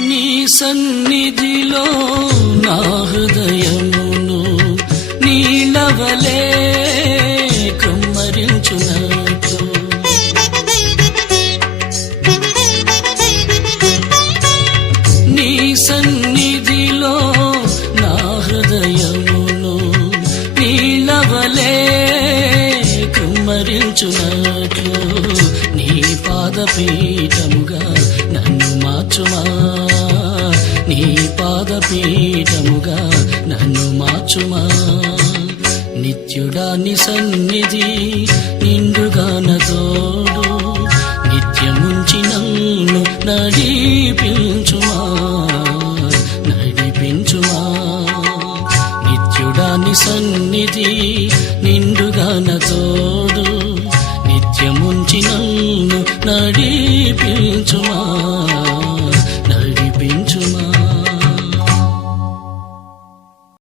నీ సన్నిధిలో నా హృదయమును నీళ్ళవలే కమ్మరించునట్లు నీ సన్నిధిలో నా హృదయమును నీళ్ళవలే కమ్మరించునట్లు నీ పాదపీఠముగా నన్ను మార్చుమా నీ పాదపీఠముగా నన్ను మార్చుమా నిత్యుడా నీ సన్నిధి నిండుగాన తోడు నిత్యముంచి నన్ను నడిపించుమా నిత్యుడా నీ సన్నిధి నిండుగాన తోడు నిత్యముంచి నన్ను నడిపించుమా